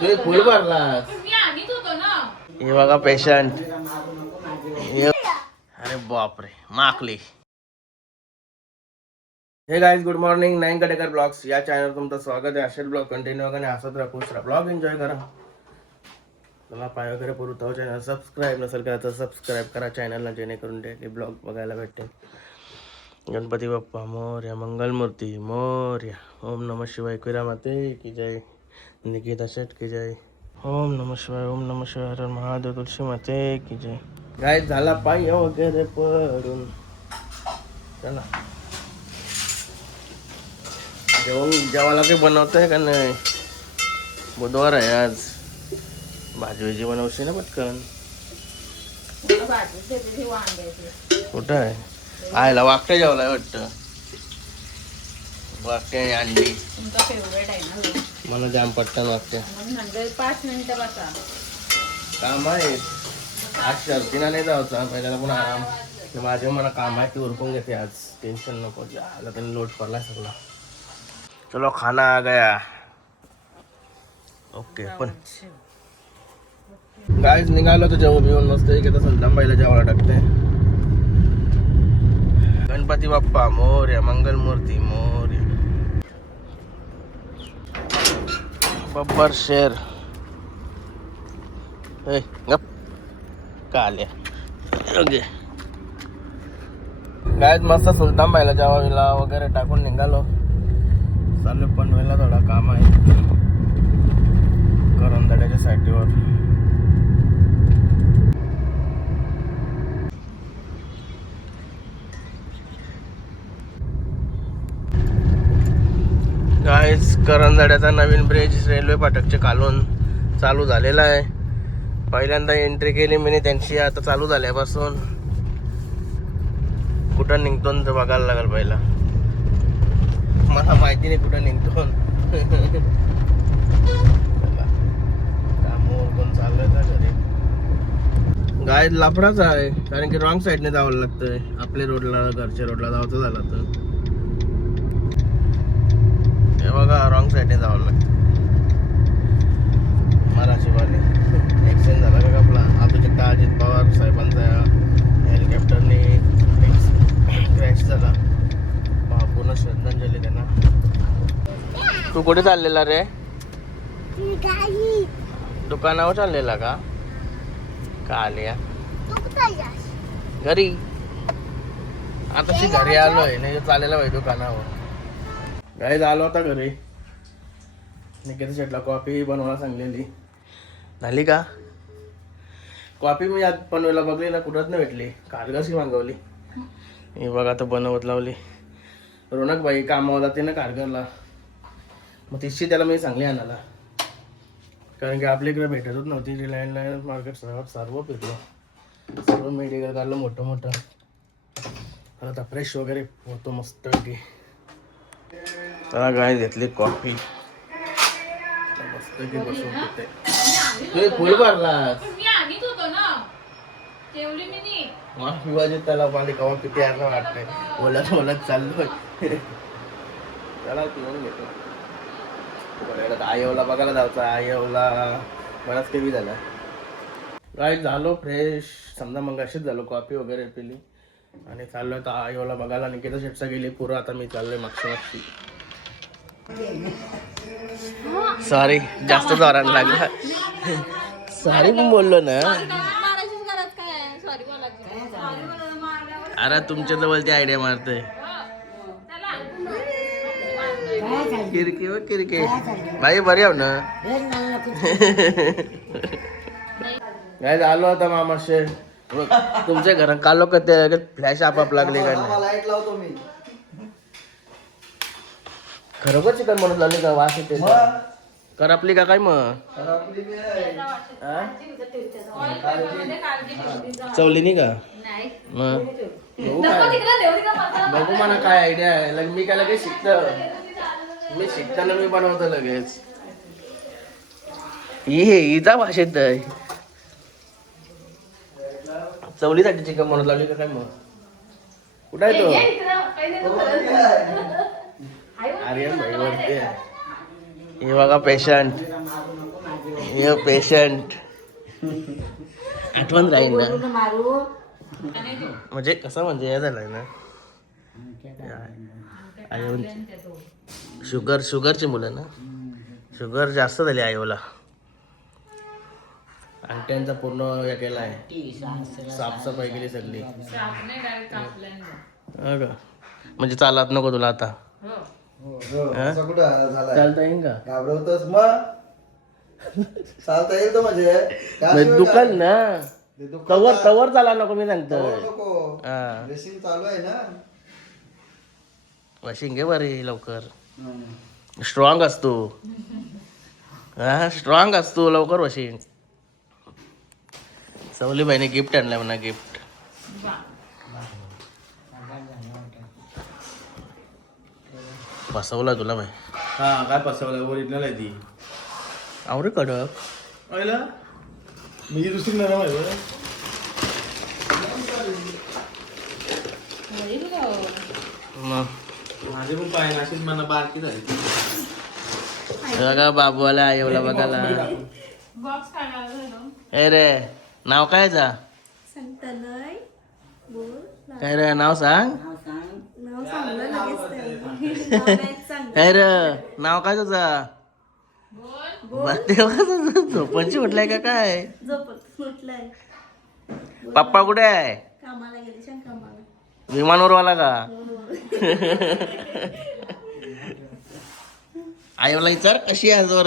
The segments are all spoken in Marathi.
फुल भरला. हे बघा पेशंट. अरे बापरे माकली. Hey guys good morning. 9 Katekar blogs या चॅनलवर तुमचं स्वागत आहे. असेच ब्लॉग कंटिन्यू करा आणि हसत राहा, खुश राहा, ब्लॉग एन्जॉय करा. मला पाय वगैरे पुरवतो. चॅनल सबस्क्राईब नसेल करा तर सबस्क्राईब करा चॅनलला, जेणेकरून ते ब्लॉग बघायला भेटेल. गणपती बाप्पा मोरया, मंगलमूर्ती मोरया. ओम नमः शिवाय. एकविरा माते की जय. निकिता शेट की जय. ओम नमः शिवाय. ओम नमः शिवाय. हर महादेव. तुळशी माते की जय. गाय झाला पाय वगैरे पडून. चला जेवायला काही बनवतंय का नाही? बुधवार आहे आज. भाजी बनवशी ना पटकन. कुठं आहे? आयला वाकट्या जेवलाय वाटतं. वाकट्या अंडी तुमचा फेवरेट आहे ना. मला जाम पटकन वाकट्या. 5 मिनिटं बसा. काम आहे आज. शर्तीला नाही जायचं पहिल्याला पण आराम. माझे मला काम आहे ते उरकून घेते आज. टेन्शन नको. आला त्यांनी लोट पडला सगळा. चलो खाना आ गया. ओके पण गाईज निघालो तर जेवू बिवून मस्त एक आता संतांबाईला जेवायला टाकते. गणपती बाप्पा मोरया, मंगलमूर्ती मोरया. बब्बर शेर. गप काल्या. ओके गाईज मस्त सुलतानबाईला जेवायला वगैरे टाकून निघालो. चालू पनवेलला थोडा काम आहे करंदड्याच्या साईडवर. गाईज करंदड्याचा नवीन ब्रिज रेल्वे फाटकचे खालून चालू झालेला आहे. पहिल्यांदा एंट्री केली मी त्यांची. आता चालू झाल्यापासून कुठं निघतो ते बघायला लागेल. पहिला मला माहिती नाही कुठं निघतो. काम कोण चाललंय का घरी? गाय लाफडाच आहे कारण की रॉंग साईडने जावं लागतंय. आपल्या रोडला घरच्या रोडला जायचं झालं तर हे बघा रॉंग साईडने जावं लागतं. मराठीवाले ॲक्सिडेंट झाला का आपला अभिजित अजित पवार साहेबांचा हेलिकॉप्टरने क्रॅश झाला. पूर्ण श्रद्धांजली त्यांना. तू कुठे चाललेला रे? दुकानावर चाललेला का? आलिया घरी. आता ती घरी आलोय नाही चाललेला भाई दुकानावर. गाईज आलो होता घरी. निकेत शेटला कॉफी बनवायला सांगलेली. झाली का कॉफी? मी आज बनवायला बघली ना कुठंच नाही भेटली. काल कशी मागवली. हे बघा आता बनवत लावली. रोनक बाई कामावर जाते ना कारगरला. मग तिची त्याला मी चांगली आणायला कारण की आपल्या इकडे भेटतच नव्हती. रिलायन्स मार्केट सर्व फिरलो. सर्व मेडिकल काढलं मोठं मोठं. आता फ्रेश वगैरे होतो मस्त पैकी. चला गाय घेतली कॉफी. मस्त पैकी बसून पिते. फुल भरला शिवाजी त्याला पाणी कवा किती यायला वाटतंय. बोलत बोलत चाललोय. चला पिऊन घेतो. आयवला बघायला जायचं. आयवला बराच केवी झाला. राईट झालो फ्रेश समजा. मग अशीच झालो. कॉफी वगैरे पिली आणि चाललोय तर आयवला बघायला. निकेता शेटचा गेली पुरं. आता मी चाललोय मागच्या मागची. सॉरी जास्त जोरात लागला. सॉरी पण बोललो ना. अरे तुमच्या जवळ ती आयडिया मारतोय. किरकी व किरकी भाई बरी आहो ना. काय आलो होता मामाशे तुमच्या घरात कालो का ते फ्लॅश आपाप लागले का नाही? खरोखर चिकन म्हणून लागली का? वास येते करपली का काय? मग चवली नाही का? मग बघू मला काय आयडिया आहे. मी काय लगेच शिकत. मी शिकताना मी बनवतो लगेच. हे हिचा भाषेत आहे. चवलीसाठी चिकन म्हणत लावली का काय? मग कुठं आहे तो? आर्यन भाई वरती. हे बघा पेशंट. ये पेशंट आठवण राहील ना म्हणजे कसं म्हणजे हे झालंय ना शुगरची मुलं ना शुगर जास्त झाली आयोला आणि त्यांचा पूर्ण हे केला आहे साफसफाई केली सगळी म्हणजे चालत नको तुला आता चालता येईल का घाबरवतोस मग चालता येईल तो म्हणजे दुकान ना तवर चाला नको मी सांगतो नको ड्रेसिंग चालू आहे ना वॉशिंग घे बरे लवकर स्ट्रॉंग असतो स्ट्रॉंग असतो लवकर वॉशिंग सवली बाईने गिफ्ट आणलाय म्हणा गिफ्ट फसवला तुला बाई हा काय पसवलं ओरिजिनल आहे ती आवरे कडक पहिला मी दुसरी नरम आहे बरं माझे पण पाय नाशीच मला बारकी झाली बघा बाबूला येवला बघायला बॉक्स काढायला झालं. ए रे नाव काय जा काय रे नाव सांग काय रे नाव काय तुझा झोपणची उठलाय का काय पप्पा कुठे आहे विमानवर वाला का आईला विचार कशी आहे जोर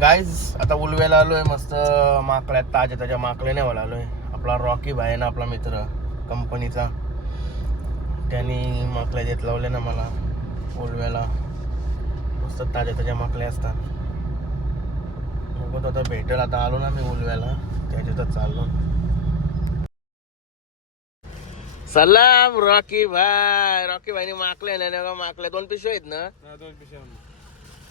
गाईज आता उलव्याला आलोय मस्त माकड्यात ताज्या माकड्या नेवायला आलोय आपला रॉकी भाई आहे ना आपला मित्र कंपनीचा त्यांनी माकड्या देत लावले ना मला उलव्याला मस्त ताज्या माकड्या असतात बघत आता भेटेल आता आलो ना मी उलव्याला त्याच्यातच चाललो सलाम रॉकी भाईने माकले ना माकल्या 2 पिशव्या आहेत ना 2 पिशव्या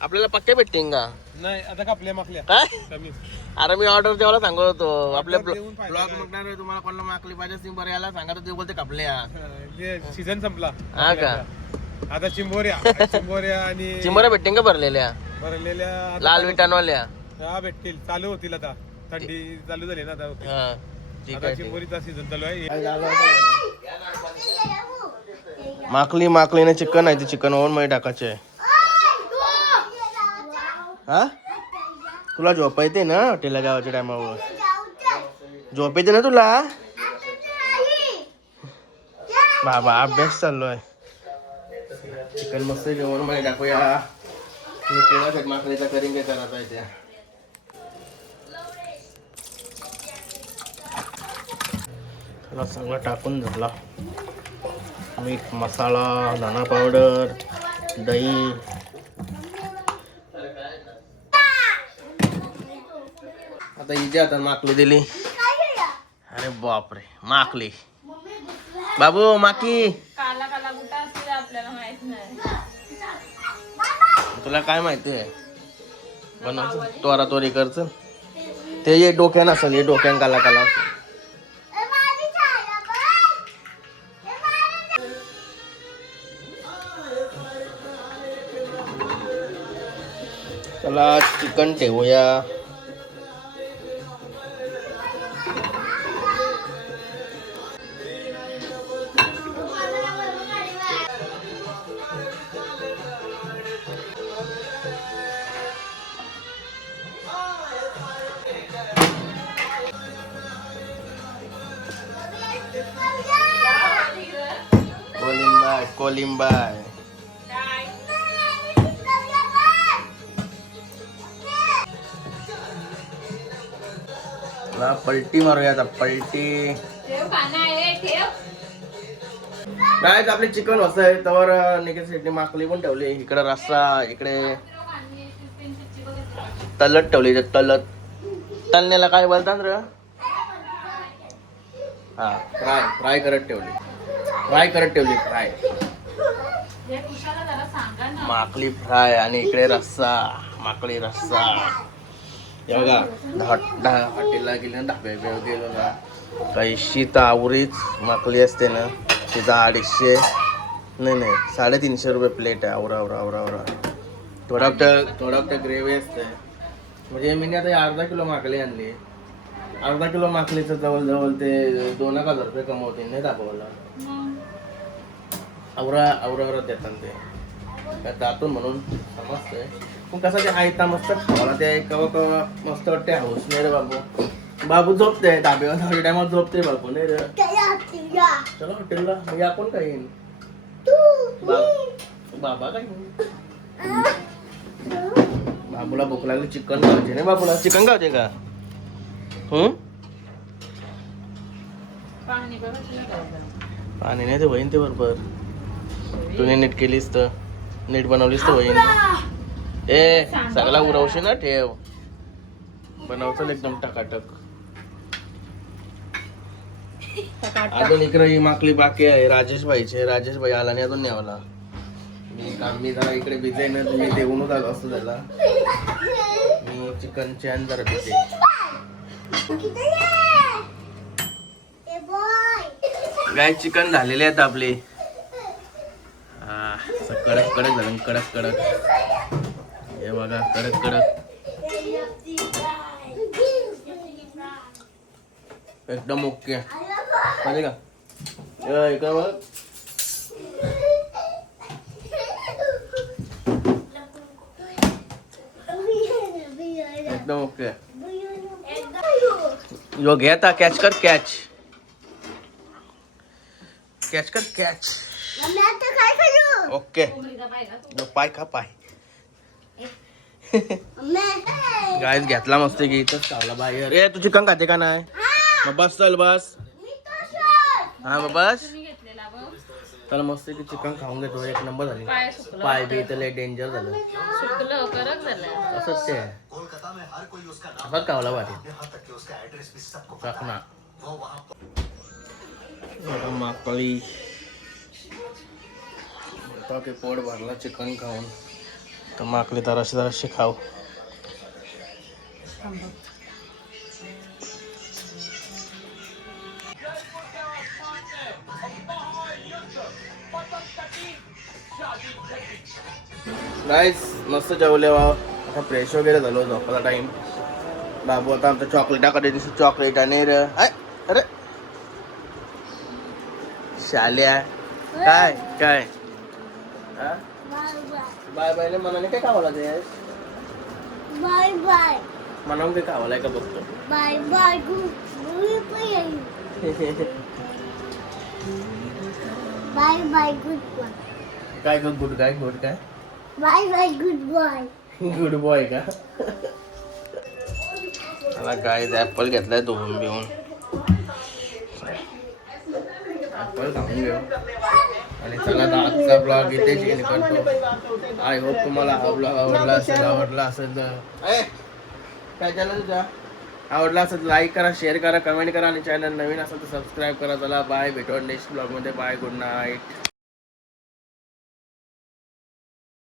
आपल्याला पक्के भेटतील का नाही आता कापल्या माकल्या काय कमी अरे मी ऑर्डर तेव्हा सांगत होतो आपल्या ब्लॉग बघणार तुम्हाला कोणाला माकली पाहिजे असतील बरं याला सांगा तर ते बोलते कापल्या सीझन संपला हा का आता चिंबोऱ्या आणि चिंबोऱ्या भेटतील का भरलेल्या लाल विटानवाल्या हा भेटतील चालू होतील आता थंडी चालू झाली ना आता हा ठीक आता आहे चिंबोरीचा सीझन चालू आहे माकलीने चिकन आहे ते चिकन ओव्हन मध्ये टाकायचे हा तुला झोप येते ना हॉटेलला गावाच्या टायमावर झोप येते ना तुला बाबा अभ्यास चाललोय चिकन मस्त जेवण मध्ये टाकूया मी केला माकलीचा करीन काय करायचा आहे त्या त्याला सगळं टाकून झाला मीठ मसाला धना पावडर दही आता इथे आता माकली दिली अरे बापरे माकली बाबू माकी काला काला कुठं असते आपल्याला माहित नाही. तुला काय माहिती आहे बनवायचं त्वरा त्वरी करच ते ये डोक्यान असेल हे डोक्यान काला काला असेल त्याला चिकन ठेवूया कोलिंबाय पलटी मारूया आता पलटी काय आपले चिकन असं आहे तर निघायसाठी माकली पण ठेवली इकडे रस्सा इकडे तलत ठेवली तलत तलण्याला काय बोलतात रे हा फ्राय करत ठेवली फ्राय माकली फ्राय आणि इकडे रस्सा माकली रस्सा हे बघा हॉटेलला गेलो ना ढाब्या गेलो ना काही शीत आवरीच माकली असते ना तिथं 250 नाही 350 रुपये प्लेट आहे आवरा थोडं ग्रेव्ही असते. म्हणजे मी आता अर्धा किलो माकली आणली. अर्धा किलो माकलीचं जवळजवळ ते 2,000 रुपये कमवतील नाही दाखवला. आवरा देतात ते काय दातून म्हणून समजतंय. पण कसं ते आयता मस्त खावाला ते कवा मस्त वाटते. हाऊस नाही रे बाबू. बाबू झोपते डाब्यावर टायमात झोपते बाबू नाही रे. चला हॉटेलला मग आपण काय येईन बाबा काय बाबूला भूक लागली. चिकन खायचे नाही बाबूला. चिकन खायचे का? पाणी नाही ते होईन ते बरोबर. तुम्ही नीट केलीस तर नीट बनवलीस तर होईन. ए सगळा उरवशी ना ठेव. बनवचं एकदम टकाटक. अजून इकडे ही माकली बाकी आहे राजेश भाई आला नाही अजून न्यावला. मी जरा इकडे बिझी आहे ना. तुम्ही देऊनच आलो असतो त्याला. मी चिकनचे आणि जरा बिझी. गाय चिकन झालेले आहेत आपले. कडक झालं कडक. हे बघा कडक एकदम ओके. पाहिजे का इकडं बघ. एकदम ओके. यो घे आता. कॅच कर कॅच. ओके. पाय खा पाय. गायस घेतला मस्त की इथंच खावला बाहेर. ए तू चिकन खाते का नाही? मग बस चल बस. हा मग बस. तर मस्त की चिकन खाऊन घेतो. एक नंबर झाली. पाय बी तर लय डेंजर झालं. असंच ते असंच खावला वाटे चकना माकळी. ते पोट भरला चिकन खाऊन. तर माकली जराशी खाऊ. गाईस मस्त जेवले वा. आता फ्रेश वगैरे झालो. झोपायला टाइम. बाबू आता आमच्या चॉकलेटाकडे दिसत. चॉकलेट आणि अरे शाल्या काय बाय बाय मनाने काय खावला ते म्हणून ते खावलाय का बघतो. Bye bye good boy. काय गुड काय बाय बाय गुड बॉय का? मला काय ऍपल घेतलाय धुवून बिवून. ऍपल खाऊन घेऊ. आणि चला आजचा ब्लॉग इथेच एंड करतो. आय होप तुम्हाला हा ब्लॉग आवडला असेल तर काय झालं तुझा आवडला असेल लाईक करा, शेअर करा, कमेंट करा आणि चॅनल नवीन असेल तर सबस्क्राईब करा. चला बाय. भेटू नेक्स्ट ब्लॉग मध्ये. बाय. Good night.